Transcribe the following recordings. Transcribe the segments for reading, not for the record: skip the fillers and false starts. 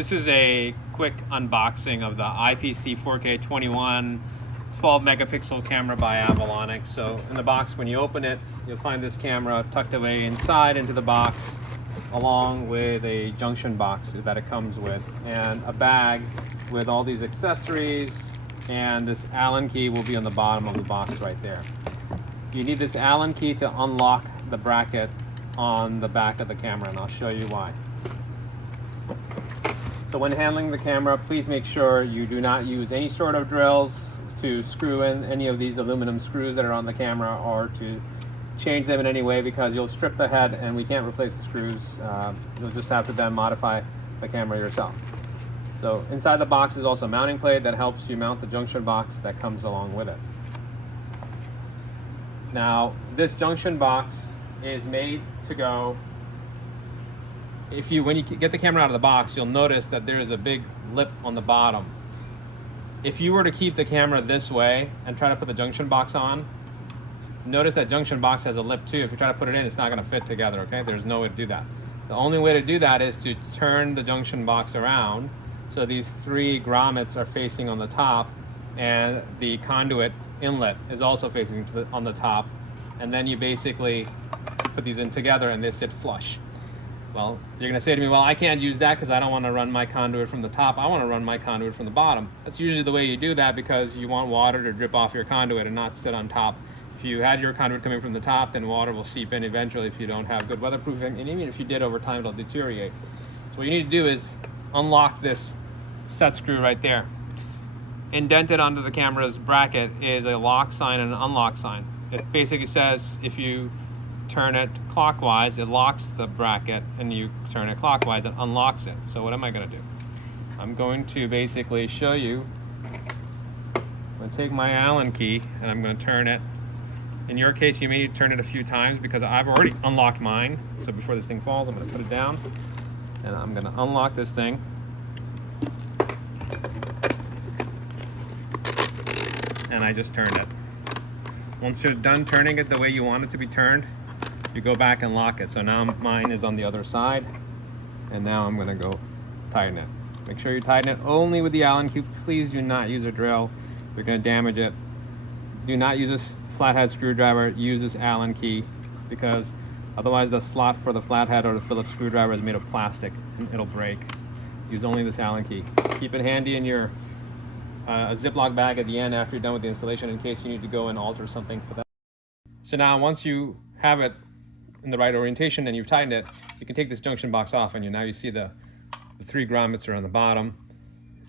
This is a quick unboxing of the IPC4K21 12 megapixel camera by Avalonix. So in the box, when you open it, you'll find this camera tucked away inside into the box, along with a junction box that it comes with, and a bag with all these accessories, and this Allen key will be on the bottom of the box right there. You need this Allen key to unlock the bracket on the back of the camera, and I'll show you why. So when handling the camera, please make sure you do not use any sort of drills to screw in any of these aluminum screws that are on the camera, or to change them in any way, because you'll strip the head and we can't replace the screws. You'll just have to then modify the camera yourself. So inside the box is also a mounting plate that helps you mount the junction box that comes along with it. Now, this junction box is made to go, when you get the camera out of the box, you'll notice that there is a big lip on the bottom. If you were to keep the camera this way and try to put the junction box on, notice that junction box has a lip too. If you try to put it in, it's not going to fit together, okay? There's no way to do that. The only way to do that is to turn the junction box around so these three grommets are facing on the top, and the conduit inlet is also facing on the top, and then you basically put these in together and they sit flush. Well, you're going to say to me, well, I can't use that because I don't want to run my conduit from the top. I want to run my conduit from the bottom. That's usually the way you do that, because you want water to drip off your conduit and not sit on top. If you had your conduit coming from the top, then water will seep in eventually if you don't have good weatherproofing, and even if you did over time, it'll deteriorate. So what you need to do is unlock this set screw right there. Indented onto the camera's bracket is a lock sign and an unlock sign. It basically says if you turn it clockwise, it locks the bracket, and you turn it clockwise, it unlocks it. So what am I going to do? I'm going to basically show you. I'm going to take my Allen key and I'm going to turn it. In your case, you may need to turn it a few times because I've already unlocked mine. So before this thing falls, I'm going to put it down and I'm going to unlock this thing. And I just turned it. Once you're done turning it the way you want it to be turned, you go back and lock it. So now mine is on the other side, and now I'm gonna go tighten it. Make sure you tighten it only with the Allen key. Please do not use a drill. You're gonna damage it. Do not use this flathead screwdriver. Use this Allen key, because otherwise the slot for the flathead or the Phillips screwdriver is made of plastic and it'll break. Use only this Allen key. Keep it handy in your a Ziploc bag at the end after you're done with the installation, in case you need to go and alter something. So now once you have it in the right orientation and you've tightened it, you can take this junction box off, and now you see the three grommets are on the bottom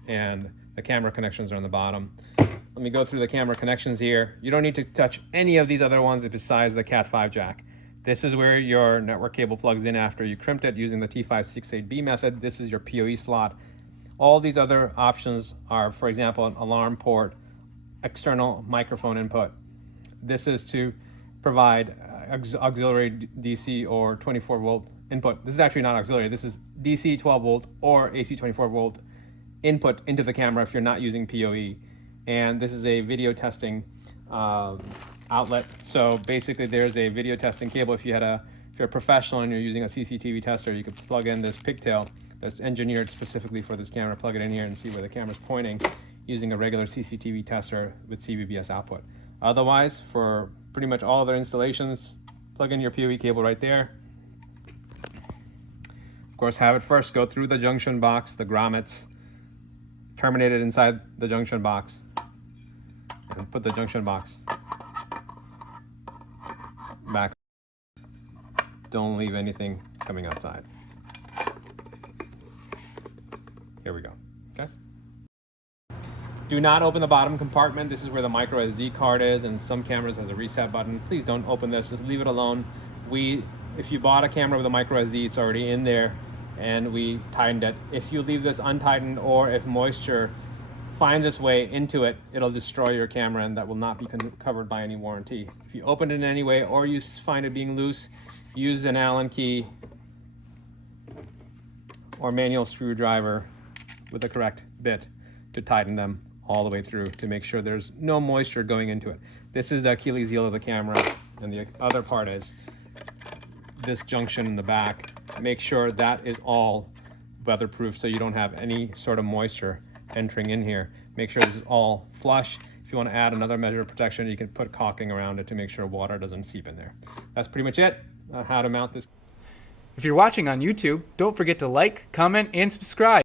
and the camera connections are on the bottom. Let me go through the camera connections here. You don't need to touch any of these other ones besides the Cat 5 jack. This is where your network cable plugs in after you crimped it using the T568B method. This is your PoE slot. All these other options are, for example, an alarm port, external microphone input. This is to provide auxiliary DC or 24 volt input. This is actually not auxiliary. This is DC 12 volt or AC 24 volt input into the camera if you're not using PoE. And this is a video testing outlet. So basically there's a video testing cable. If you're a professional and you're using a CCTV tester, you could plug in this pigtail that's engineered specifically for this camera, plug it in here and see where the camera's pointing using a regular CCTV tester with CVBS output. Otherwise, for pretty much all other installations, plug in your PoE cable right there. Of course, have it first go through the junction box, the grommets, terminate it inside the junction box, and put the junction box back. Don't leave anything coming outside. Here we go, okay? Do not open the bottom compartment. This is where the micro SD card is, and some cameras has a reset button. Please don't open this, just leave it alone. If you bought a camera with a micro SD, it's already in there, and we tightened it. If you leave this untightened, or if moisture finds its way into it, it'll destroy your camera, and that will not be covered by any warranty. If you open it in any way, or you find it being loose, use an Allen key or manual screwdriver with the correct bit to tighten them all the way through to make sure there's no moisture going into it. This is the Achilles heel of the camera, and the other part is this junction in the back. Make sure that is all weatherproof so you don't have any sort of moisture entering in here. Make sure this is all flush. If you want to add another measure of protection, you can put caulking around it to make sure water doesn't seep in there. That's pretty much it on how to mount this. If you're watching on YouTube, don't forget to like, comment, and subscribe.